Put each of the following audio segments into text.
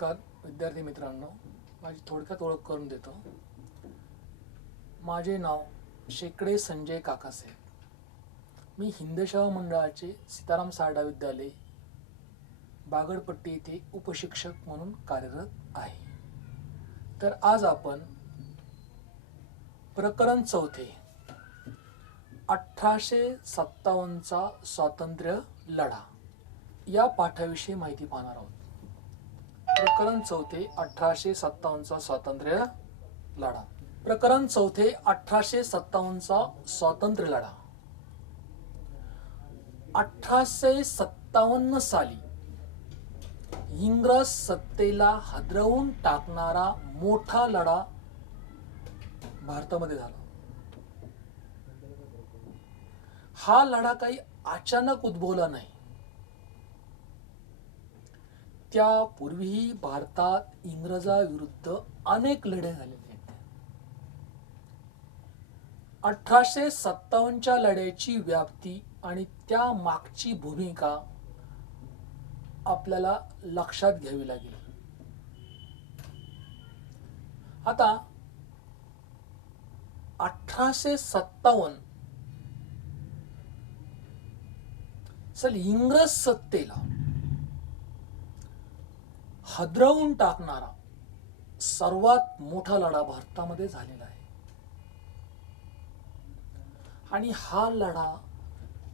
नमस्कार विद्यार्थी मित्रांनो, माझी थोडक्यात ओळख करून देतो. माझे नाव शेकडे संजय काकासे. मी हिंदशाह मंडळाचे सीताराम सारडा विद्यालय बागडपट्टी येथे उपशिक्षक म्हणून कार्यरत आहे. तर आज आपण प्रकरण 4 1857चा स्वातंत्र्य लढा या पाठाविषयी माहिती पाहणार आहोत. प्रकरण 4 1857चा स्वातंत्र्य लढा. प्रकरण 4 1857चा स्वातंत्र्य लढा. 1857 साली इंग्रज सत्तेला हादरवून टाकणारा मोठा लढा भारतामध्ये झाला. हा लढा काही अचानक उद्भवला नाही. त्यापूर्वीही भारतात इंग्रजाविरुद्ध अनेक लढे झालेले आहेत. 1857च्या लढ्याची व्याप्ती आणि त्या मागची भूमिका आपल्याला लक्षात घ्यावी लागेल. आता 1857 साली इंग्रज सत्तेला हादरवून टाकणारा सर्वात मोठा लढा भारतामध्ये झालेला आहे. आणि हा लढा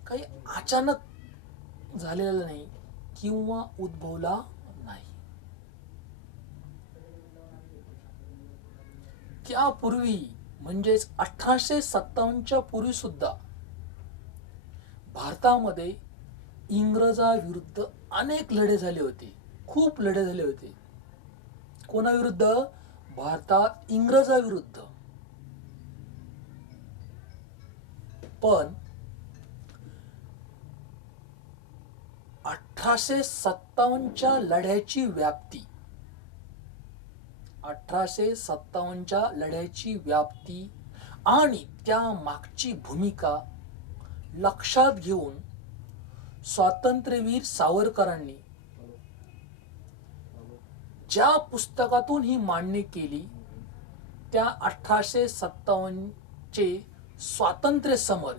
काही अचानक झालेला नाही किंवा उद्भवला नाही. त्यापूर्वी म्हणजेच 1857च्या पूर्वी सुद्धा भारतामध्ये इंग्रजाविरुद्ध अनेक लढे झाले होते. खूप लढे झाले होते. कोणाविरुद्ध? भारतात इंग्रजाविरुद्ध. पण 1857च्या लढ्याची व्याप्ती 1857च्या लढ्याची व्याप्ती आणि त्या मागची भूमिका लक्षात घेऊन स्वातंत्र्यवीर सावरकरांनी ज्या पुस्तकातून ही मांडणी केली त्या 1857चे स्वातंत्र्य समर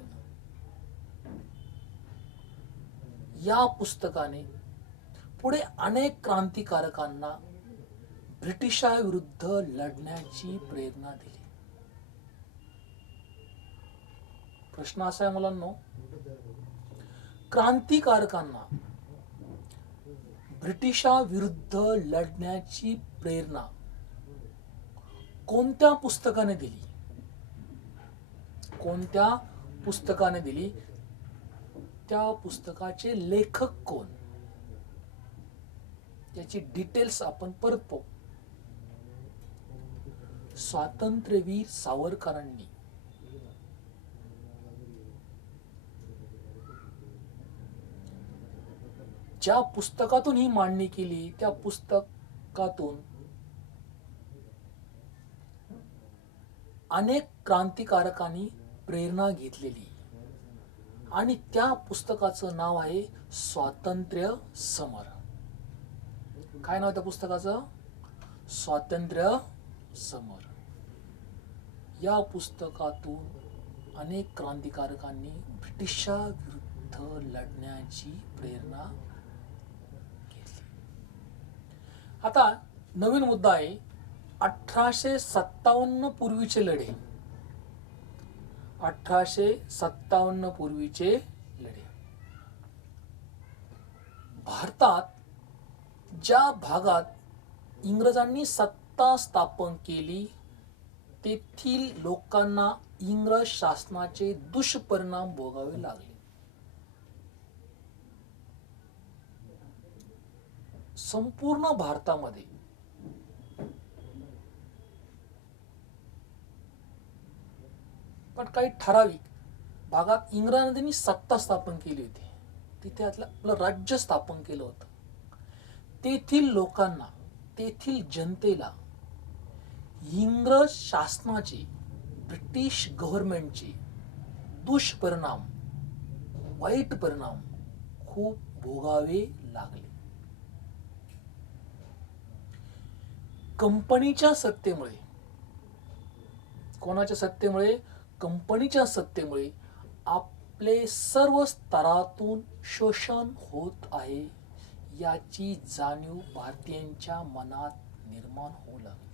या पुस्तकाने पुढे अनेक क्रांतिकारकांना ब्रिटिशाविरुद्ध लढण्याची प्रेरणा दिली. प्रश्न असा आहे मुलांनो, क्रांतिकारकांना ब्रिटिशाविरुद्ध लढण्याची प्रेरणा कोणत्या पुस्तकाने दिली? कोणत्या पुस्तकाने दिली? त्या पुस्तकाचे लेखक कोण? याची डिटेल्स आपण परत पाहू. स्वातंत्र्यवीर सावरकरांनी ज्या पुस्तकातून ही मांडणी केली त्या पुस्तकातून अनेक क्रांतिकारकांनी प्रेरणा घेतलेली आणि त्या पुस्तकाचं नाव आहे स्वातंत्र्य समर. काय नाव त्या पुस्तकाचं? स्वातंत्र्य समर. या पुस्तकातून अनेक क्रांतिकारकांनी ब्रिटिशाविरुद्ध लढण्याची प्रेरणा घेतली. आता नवीन मुद्दा आहे 1857 पूर्वीचे लढे. 1857 पूर्वीचे लढे. भारतात ज्या भागात इंग्रजांनी सत्ता स्थापन केली तेथील लोकांना इंग्रज शासनाचे दुष्परिणाम भोगावे लागले. संपूर्ण भारतामध्ये पण काही ठराविक भागात इंग्रजांनी सत्ता स्थापन केली होती. तिथे आपलं राज्य स्थापन केलं होतं. तेथील लोकांना, तेथील जनतेला इंग्रज शासनाचे, ब्रिटिश गव्हर्नमेंटचे दुष्परिणाम, वाईट परिणाम खूप भोगावे लागले. कंपनीच्या सत्तेमुळे, कोणाच्या सत्तेमुळे? कंपनीच्या सत्तेमुळे आपले सर्व स्तरातून शोषण होत आहे, याची जाणीव भारतीयांच्या मनात निर्माण होऊ लागली.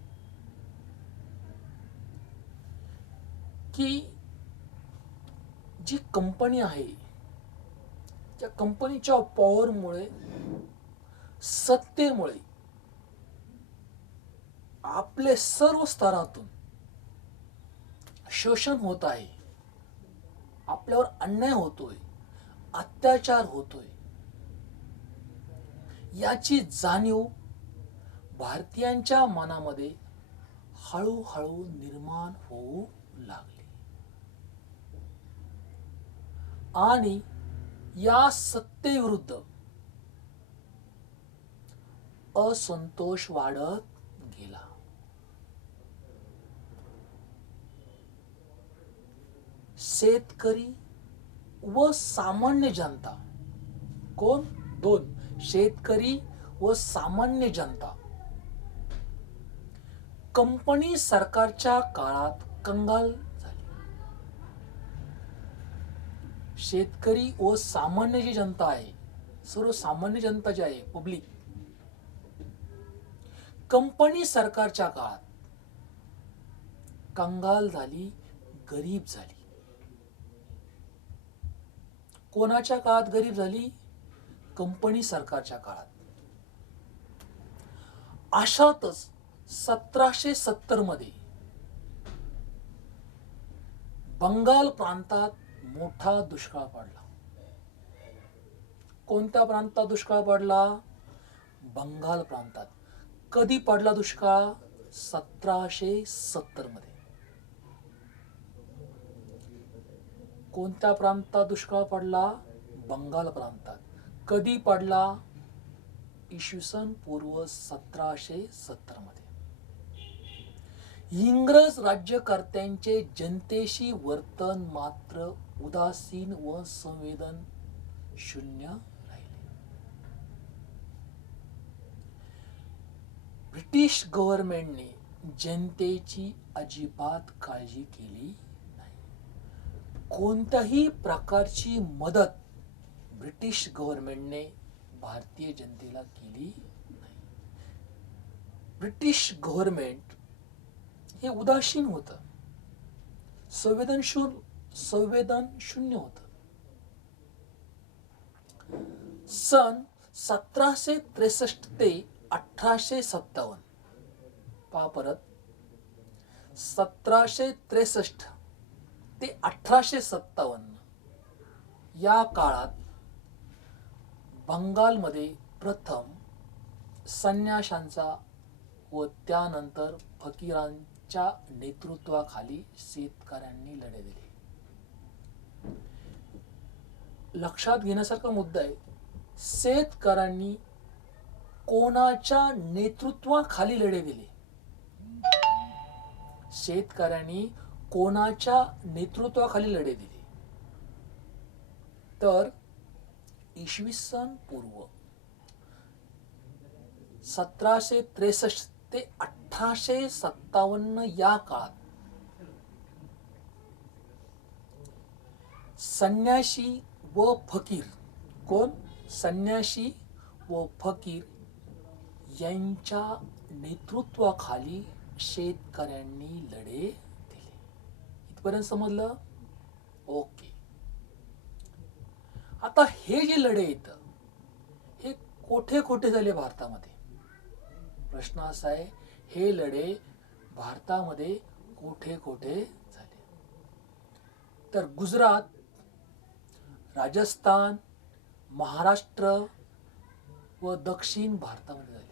की जी कंपनी आहे, त्या कंपनीच्या पॉवरमुळे, सत्तेमुळे आपले सर्व स्तरातून शोषण होत आहे, आपल्यावर अन्याय होतोय, अत्याचार होतोय, याची जाणीव भारतीयांच्या मनामध्ये हळूहळू निर्माण होऊ लागली. आणि या सत्तेविरुद्ध असंतोष वाढत गेला. शेतकरी व सामान्य जनता, कोण? दोन, शेतकरी व सामान्य जनता कंपनी सरकारच्या काळात कंगाल झाली. शेतकरी व सामान्य जी जनता आहे, सर्वसामान्य जनता जी आहे, पब्लिक, कंपनी सरकारच्या काळात कंगाल झाली, गरीब झाली. कोणाच्या काळात गरीब झाली? कंपनी सरकारच्या काळात. अशातच 1770 मध्ये बंगाल प्रांतात मोठा दुष्काळ पडला. कोणत्या प्रांतात दुष्काळ पडला? बंगाल प्रांतात. कधी पडला दुष्काळ? 1770 मध्ये. कोणत्या प्रांतात दुष्काळ पडला? बंगाल प्रांतात. कधी पडला? इसवी सन पूर्व 1770 मध्ये. इंग्रज राज्यकर्त्यांचे जनतेशी वर्तन मात्र उदासीन व संवेदन शून्य राहिले. ब्रिटिश गव्हर्नमेंटने जनतेची अजिबात काळजी केली नाही. कोणत्याही प्रकारची मदत ब्रिटिश गव्हर्नमेंटने भारतीय जनतेला केली नाही. ब्रिटिश गव्हर्नमेंट हे उदासीन होतं, संवेदन शून्य होतं. सन 1763 ते 1857, पहा परत, 1763 ते 1857 या काळात बंगालमध्ये प्रथम संन्याशांचा व त्यानंतर फकीरांच्या नेतृत्वाखाली शेतकऱ्यांनी लढे दिले. लक्षात घेण्यासारखा मुद्दा आहे, शेतकऱ्यांनी कोणाच्या नेतृत्वाखाली लढे दिले? शेतकऱ्यांनी कोणाच्या नेतृत्वाखाली लढे दिले? तर इसवी सन पूर्व 1763 ते 1857 या काळात संन्याशी व फकीर, कोण? संन्याशी व फकीर यांच्या नेतृत्वाखाली शेतकऱ्यांनी लढे दिले. इथपर्यंत समजलं? ओके. आता हे जे लढे आहेत, हे कोठे कोठे झाले भारतामध्ये? प्रश्न असा आहे, हे लढे भारतामध्ये कोठे कोठे झाले? तर गुजरात, राजस्थान, महाराष्ट्र व दक्षिण भारतामध्ये झाले.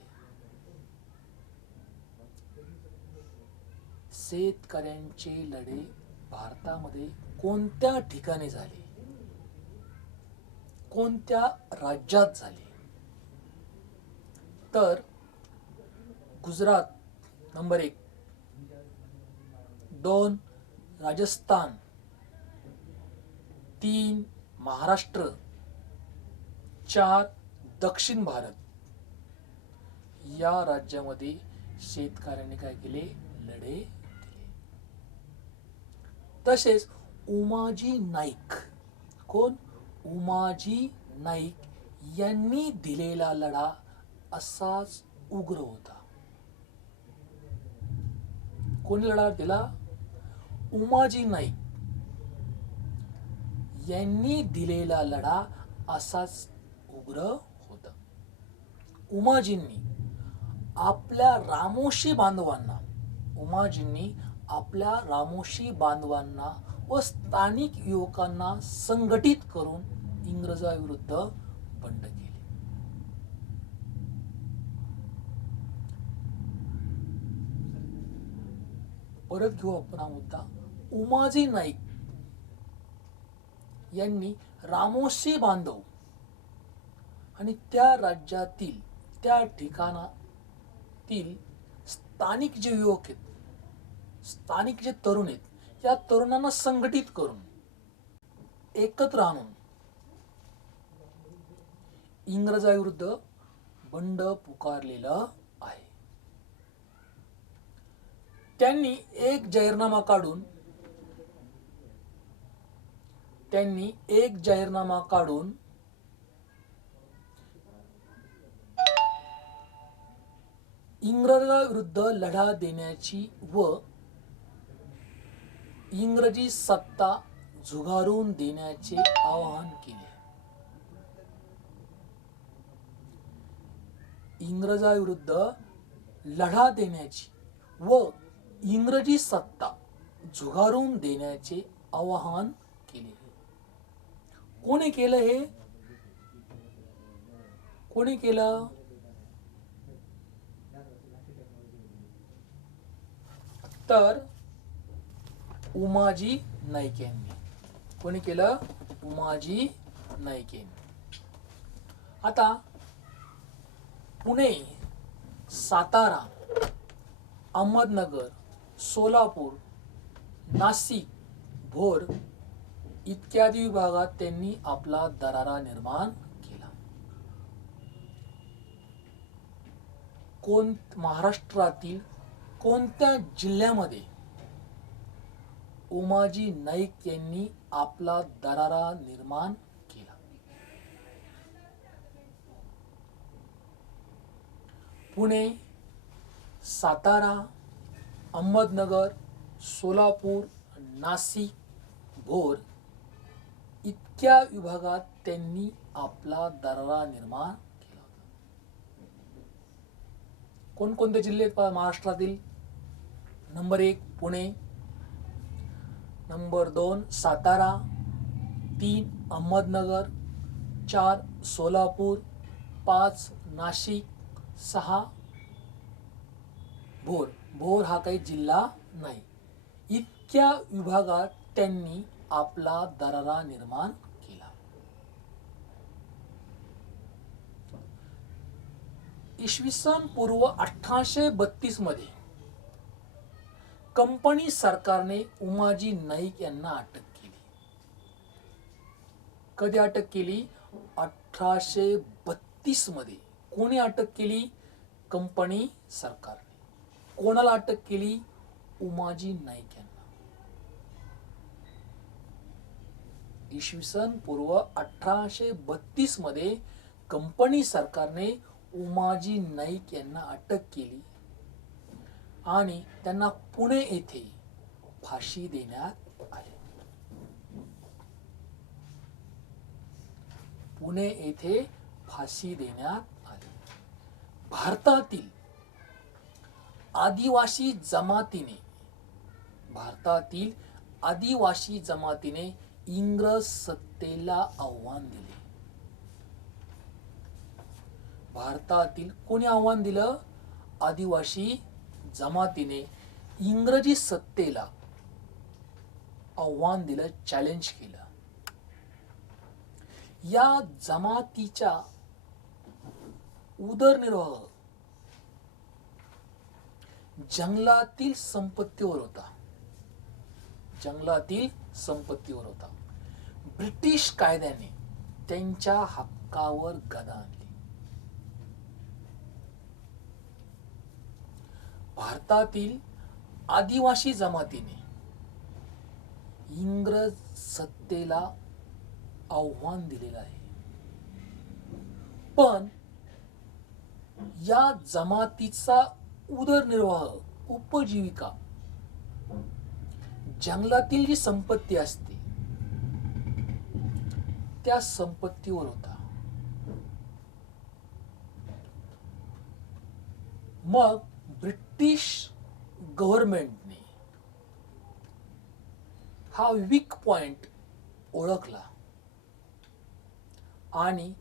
शेतकऱ्यांचे लढे भारतामध्ये कोणत्या ठिकाणी झाले? कोणत्या राज्यात झाले? तर गुजरात नंबर 1, 2 राजस्थान, 3 महाराष्ट्र, 4 दक्षिण भारत या राज्यामध्ये शेतकऱ्यांनी काय केले? लढे दिले. तसेच उमाजी नाईक, कोण? उमाजी नाईक यांनी दिलेला लढा असाच उग्र होता. कोणी लढा दिला? उमाजी नाईक यांनी दिलेला लढा असाच उग्र होता. उमाजींनी आपल्या रामोशी बांधवांना व स्थानिक युवकांना संघटित करून इंग्रजाविरुद्ध बंड केले. परत घेऊ आपण हा मुद्दा. उमाजी नाईक यांनी रामोशी बांधव आणि त्या राज्यातील, त्या ठिकाणातील स्थानिक जे युवक आहेत, स्थानिक जे तरुण आहेत, या तरुणांना संघटित करून एकत्र आणून इंग्रजाविरुद्ध बंड पुकारलेलं आहे. त्यांनी एक जाहीरनामा काढून इंग्रजाविरुद्ध लढा देण्याची व इंग्रजी सत्ता झुगारून देण्याचे आवाहन केले. इंग्रजाविरुद्ध लढा देण्याची व इंग्रजी सत्ता झुगारून देण्याचे आवाहन केले. कोणी केलं हे? कोणी केलं? तर उमाजी नाईक यांनी. कोणी केलं? उमाजी नाईक यांनी. आता पुणे, सातारा, अहमदनगर, सोलापूर, नाशिक, भोर इत्यादी विभागात त्यांनी आपला दरारा निर्माण केला. महाराष्ट्रातील कोणत्या जिल्ह्यामध्ये उमाजी नाईक यांनी आपला दरारा निर्माण केला? पुणे, सातारा, अहमदनगर, सोलापूर, नाशिक, भोर इतक्या विभागात त्यांनी आपला दरारा निर्माण केला. कोणकोणते जिल्हे महाराष्ट्रातील? Number 1 Pune, number 2 Satara, 3 Ahmednagar, 4 Solapur, 5 Nashik, 6 Bhor. भोर हा काही जिल्हा नाही. इतक्या विभागात त्यांनी आपला दरारा निर्माण केला. इसवी सन पूर्व 1832 मध्ये कंपनी सरकारने उमाजी नाईक यांना अटक केली. कधी अटक केली? 1832 मध्ये. कोणी अटक केली? कंपनी सरकारने. कोणाला अटक केली? उमाजी नाईक यांना. इसवी सन पूर्व 1832 मध्ये कंपनी सरकारने उमाजी नाईक यांना अटक केली आणि त्यांना पुणे येथे फाशी देण्यात आली. पुणे येथे फाशी देण्यात आली. भारतातील आदिवासी जमातीने इंग्रज सत्तेला आव्हान दिले. भारतातील कोणी आव्हान दिलं? आदिवासी जमातीने इंग्रजी सत्तेला आव्हान दिलं, चॅलेंज केलं. या जमातीच्या उदरनिर्वाह जंगलातील संपत्तीवर होता. ब्रिटिश कायद्याने त्यांच्या हक्कावर गदा आणली. भारतातील आदिवासी जमातीने इंग्रज सत्तेला आव्हान दिलेलं आहे. पण या जमातीचा उदरनिर्वाह, उपजीविका जंगलातील जी संपत्ती असते त्या संपत्तीवर होता. मग ब्रिटिश गव्हर्नमेंटने हा वीक पॉइंट ओळखला आणि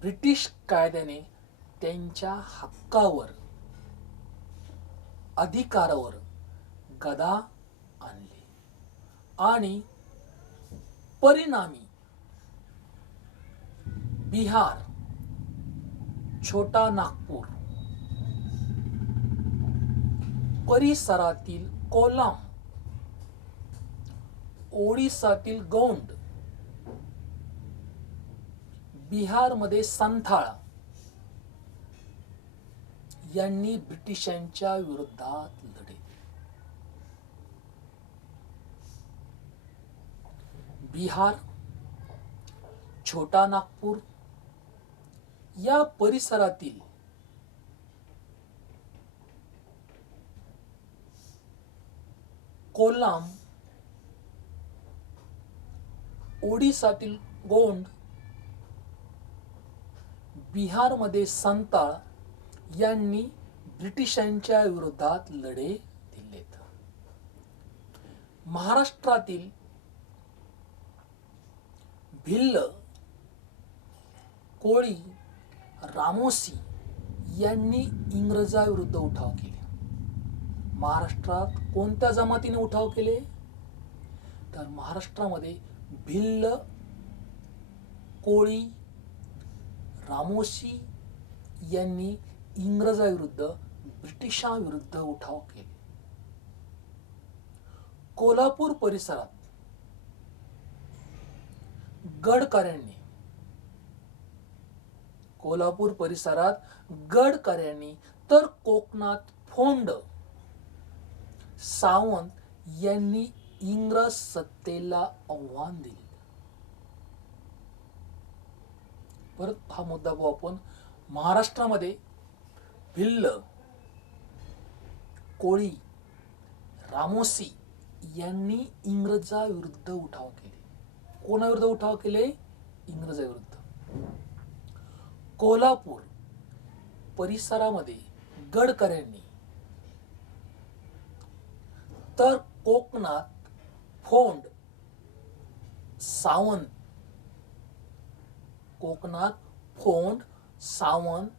ब्रिटिश कायद्याने त्यांच्या हक्कावर, अधिकारावर गदा आणली आणि परिणामी बिहार, छोटा नागपूर परिसरातील कोलाम, ओडिसातील गोंड, बिहारमध्ये संथाळ यांनी ब्रिटिशांच्या विरोधात लढे. बिहार, छोटा नागपूर या परिसरातील कोलाम, ओडिसातील गोंड, बिहारमध्ये संताळ यांनी ब्रिटिशांच्या विरोधात लढे दिलेत. महाराष्ट्रातील भिल्ल, कोळी, रामोसी यांनी इंग्रजाविरुद्ध उठाव केले. महाराष्ट्रात कोणत्या जमातीने उठाव केले? तर महाराष्ट्रामध्ये भिल्ल, कोळी, रामोसी यांनी इंग्रजाविरुद्ध, ब्रिटिशांविरुद्ध उठाव केले. कोल्हापूर परिसरात गडकऱ्यांनी, तर कोकणात फोंड, सावंत यांनी इंग्रज सत्तेला आव्हान दिले. परत हा मुद्दा पाहू आपण. महाराष्ट्रामध्ये भिल्ल, कोळी, रामोसी यांनी इंग्रजाविरुद्ध उठाव केले. कोणाविरुद्ध उठाव केले? इंग्रजाविरुद्ध. कोल्हापूर परिसरामध्ये गडकऱ्यांनी, तर कोकणात फोंड, सावंत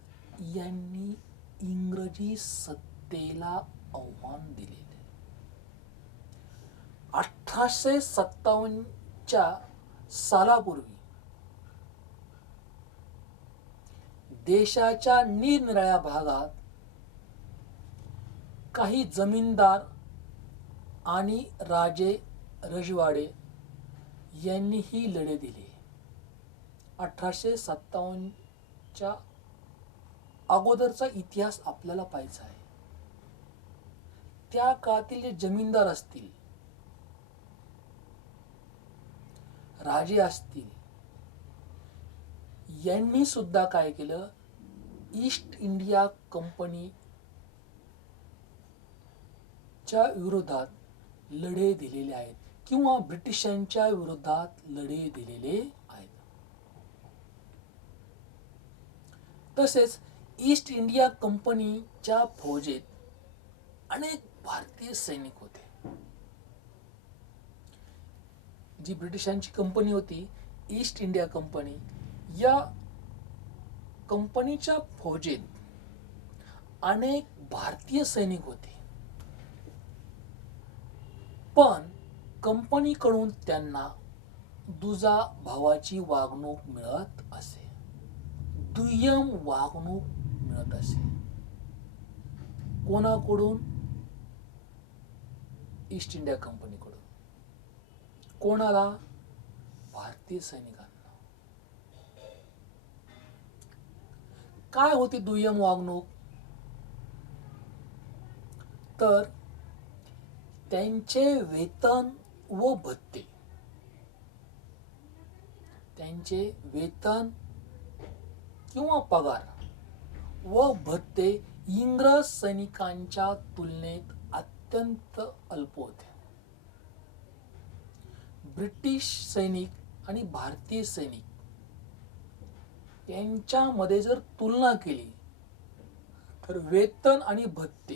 यांनी इंग्रजी सत्तेला आव्हान दिलेले. 1857च्या सालापूर्वी देशाच्या निरनिराळ्या भागात काही जमीनदार आणि राजे रजवाडे यांनीही लढे दिले. 1857च्या अगोदरचा इतिहास आपल्याला पाहायचा आहे. त्या काळातील जे जमीनदार असतील, राजे असतील, यांनी सुद्धा काय केलं? ईस्ट इंडिया कंपनीच्या विरोधात लढे दिलेले आहेत किंवा ब्रिटिशांच्या विरोधात लढे दिलेले आहेत. तसेच ईस्ट इंडिया कंपनीच्या फौजेत अनेक भारतीय सैनिक होते. जी ब्रिटिशांची कंपनी होती, ईस्ट इंडिया कंपनी, या कंपनीच्या फौजेत अनेक भारतीय सैनिक होते. पण कंपनीकडून त्यांना दुजा भावाची वागणूक मिळत असे, दुय्यम वागणूक मिळत असे. कोणाकडून? ईस्ट इंडिया कंपनीकडून. कोणाला? भारतीय सैनिकांना. काय होती दुय्यम वागणूक? तर त्यांचे वेतन व भत्ते, त्यांचे वेतन किंवा पगार व भत्ते इंग्रज सैनिकांच्या तुलनेत अत्यंत अल्प होते. ब्रिटिश सैनिक आणि भारतीय सैनिक यांच्यामध्ये जर तुलना केली तर वेतन आणि भत्ते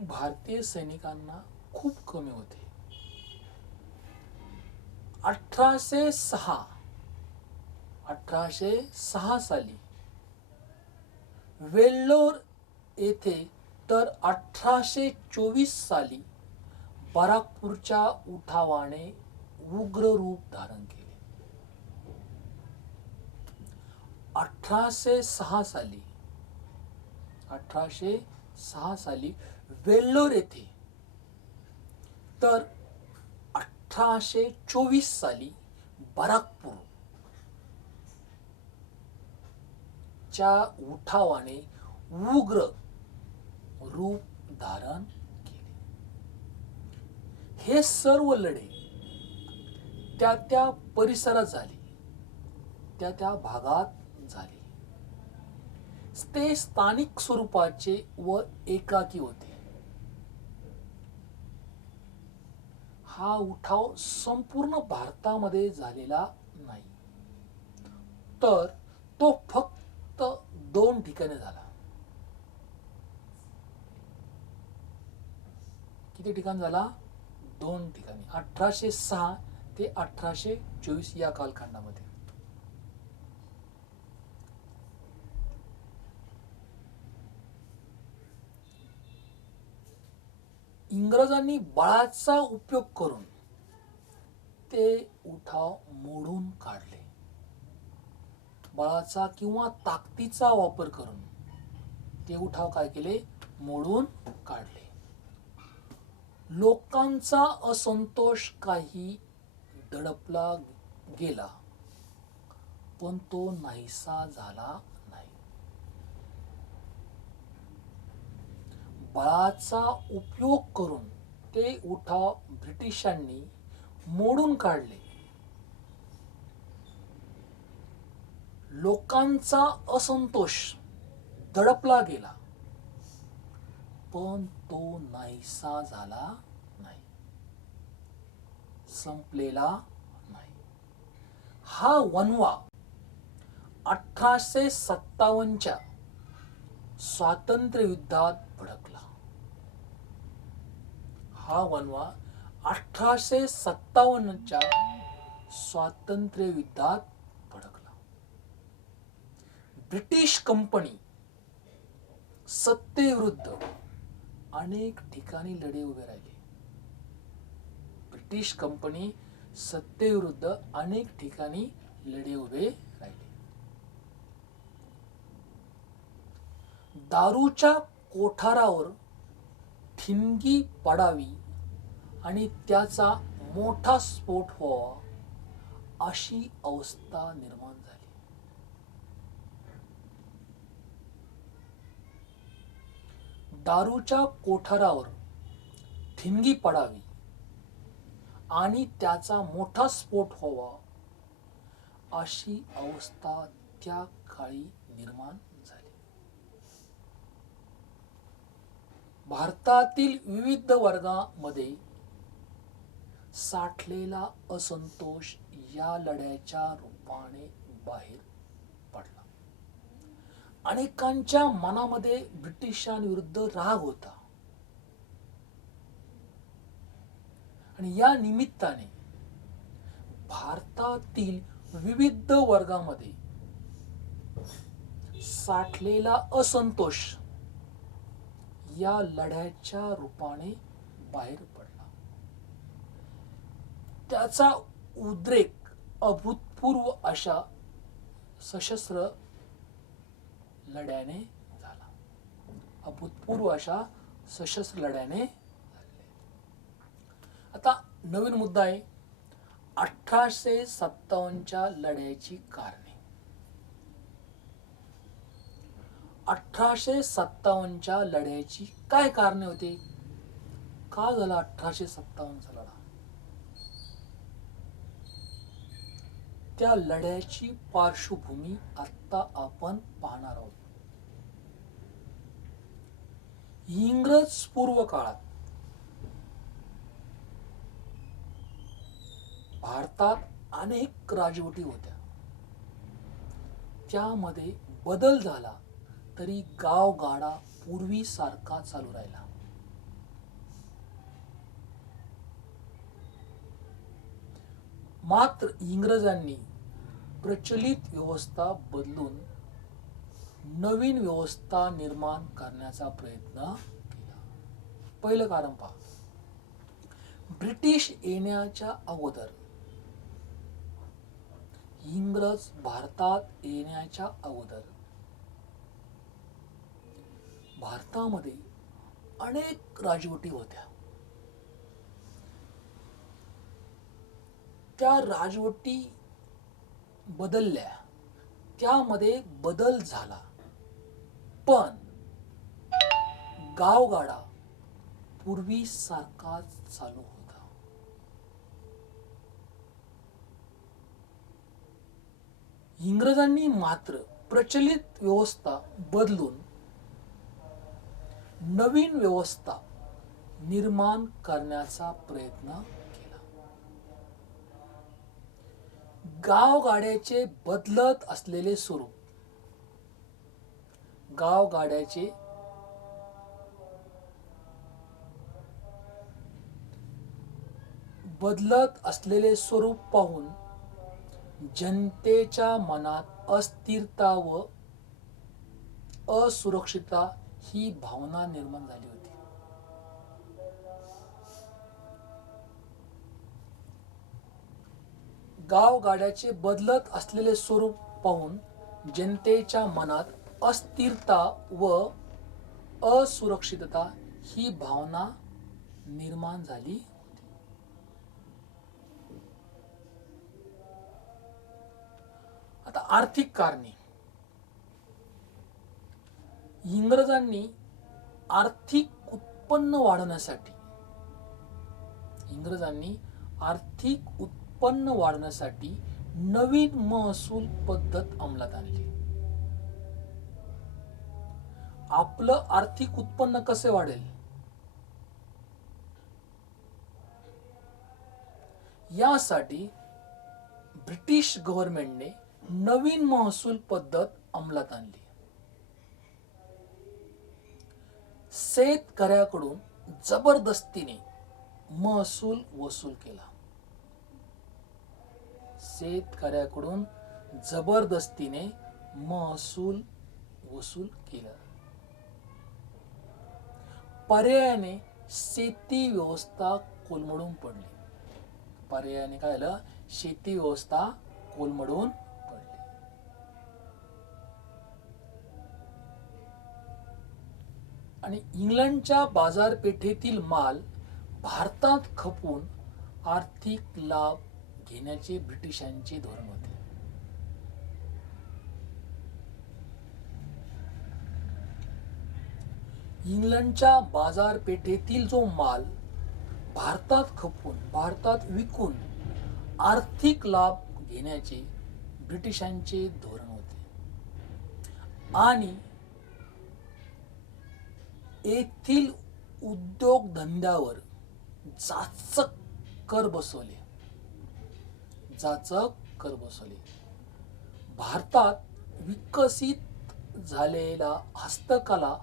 भारतीय सैनिकांना खूप कमी होते. 1806 साली वेल्लोर येथे तर 1824 साली बराकपूरच्या उठावाने उग्र रूप धारण केले. 1806 साली वेल्लोर येथे तर 1824 साली बराकपूर च्या उठावाने उग्र रूप धारण केले. हे सर्व लढे त्या परिसरात झाले, त्या भागात झाले. ते स्थानिक स्वरूपाचे व एकाकी होते. हा उठाव संपूर्ण भारतामध्ये झालेला नाही, तर तो फक्त 2 ठिकाणी झाला. किती ठिकाण झाला? 2 ठिकाणी. 1806 ते 1824 या कालखंडामध्ये. इंग्रजांनी बळाचा उपयोग करून ते उठाव मोडून काढले. बळाचा किंवा ताकदीचा वापर करून ते उठाव काय केले? मोडून काढले. लोकांचा असंतोष काही दडपला गेला, पण तो नाहीसा झाला नाही. बळाचा उपयोग करून ते उठाव ब्रिटिशांनी मोडून काढले. लोकांचा असंतोष दडपला गेला, पण तो नाहीसा झाला नाही, संपलेला नाही. हा वणवा 1857च्या स्वातंत्र्य युद्धात भडकला. हा वणवा 1857च्या स्वातंत्र्य युद्धात भडकला. ब्रिटिश कंपनी सत्तेविरुद्ध अनेक ठिकाणी लढे उभे राहिले. ब्रिटिश कंपनी सत्तेविरुद्ध अनेक ठिकाणी लढे उभे राहिले. दारूच्या कोठारावर ठिणगी पडावी आणि त्याचा मोठा स्फोट व्हावा अशी अवस्था निर्माण झाली. दारूच्या कोठारावर ठिणगी पडावी आणि त्याचा मोठा स्फोट व्हावा अशी अवस्था त्या काळी निर्माण झाली. भारतातील विविध वर्गामध्ये साठलेला असंतोष या लढ्याच्या रूपाने बाहेर पडला. अनेकांच्या मनामध्ये ब्रिटिशांविरुद्ध राग होता आणि या निमित्ताने भारतातील विविध वर्गामध्ये साठलेला असंतोष या लढ्याच्या रूपाने बाहेर पडला. त्याचा उद्रेक अभूतपूर्व अशा सशस्त्र लढ्याने झाला. अभूतपूर्व अशा सशस्त्र लढ्याने झाले. आता नवीन मुद्दा आहे 1857च्या लढ्याची कारणे. 1857च्या लढ्याची काय कारणे होती? का झाला 1857चा लढा? त्या लढ्याची पार्श्वभूमी आता आपण पाहणार आहोत. इंग्रज पूर्व काळात भारतात अनेक राजवटी होत्या. त्यामध्ये बदल झाला तरी गावगाडा पूर्वीसारखा चालू राहिला. मात्र इंग्रजांनी प्रचलित व्यवस्था बदलून नवीन व्यवस्था निर्माण करण्याचा प्रयत्न केला. पहिलं कारण पहा, ब्रिटिश येण्याच्या अगोदर, इंग्रज भारतात येण्याच्या अगोदर भारतामध्ये अनेक राजवटी होत्या. त्या राजवटी बदलल्या, त्यामध्ये बदल झाला, पण गावगाडा पूर्वीसारखाच चालू होता. इंग्रजांनी मात्र प्रचलित व्यवस्था बदलून नवीन व्यवस्था निर्माण करण्याचा प्रयत्न केला. गावगाड्याचे बदलत असलेले स्वरूप, गावगाड्याचे बदलत असलेले स्वरूप पाहून जनतेच्या मनात अस्थिरता व असुरक्षितता ही भावना निर्माण झाली होती. गावगाड्याचे बदलत असलेले स्वरूप पाहून जनतेच्या मनात अस्थिरता व असुरक्षितता ही भावना निर्माण झाली होती. आता आर्थिक कारणे. इंग्रजांनी आर्थिक उत्पन्न वाढवण्यासाठी नवीन महसूल पद्धत अंमलात आणली. आपलं आर्थिक उत्पन्न कसे वाढेल यासाठी ब्रिटिश गव्हर्नमेंटने नवीन महसूल पद्धत अंमलात आणली. शेतकऱ्याकडून जबरदस्तीने महसूल वसूल केला. पर्यायाने शेती व्यवस्था कोलमडून पडली. आणि इंग्लंडच्या बाजारपेठेतील माल भारतात खपून आर्थिक लाभ घेण्याचे ब्रिटिशांचे धोरण होते. इंग्लंडच्या बाजारपेठेतील जो माल भारतात खपून, भारतात विकून आर्थिक लाभ घेण्याचे ब्रिटिशांचे धोरण होते. आणि येथील उद्योगधंद्यावर जाचक कर बसवले. भारतात विकसित झालेला हस्तकला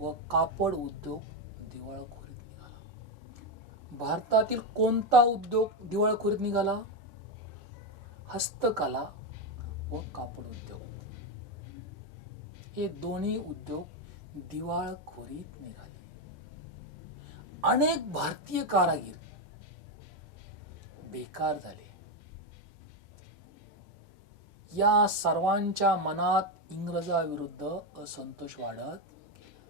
व कापड उद्योग दिवाळखोरीत निघाला. भारतातील कोणता उद्योग दिवाळखोरीत निघाला? हस्तकला व कापड उद्योग. हे दोन्ही उद्योग दिवाळखोरीत निघाले. अनेक भारतीय कारागीर बेकार झाले. या सर्वांच्या मनात इंग्रजाविरुद्ध असंतोष वाढत गेला.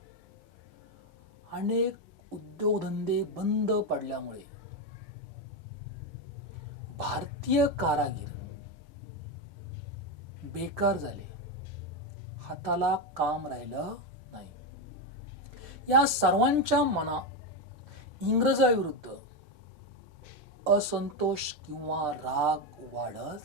अनेक उद्योगधंदे बंद पडल्यामुळे भारतीय कारागीर बेकार झाले. हाताला काम राहिलं नाही. या सर्वांच्या मनात इंग्रजाविरुद्ध असंतोष किंवा राग वाढत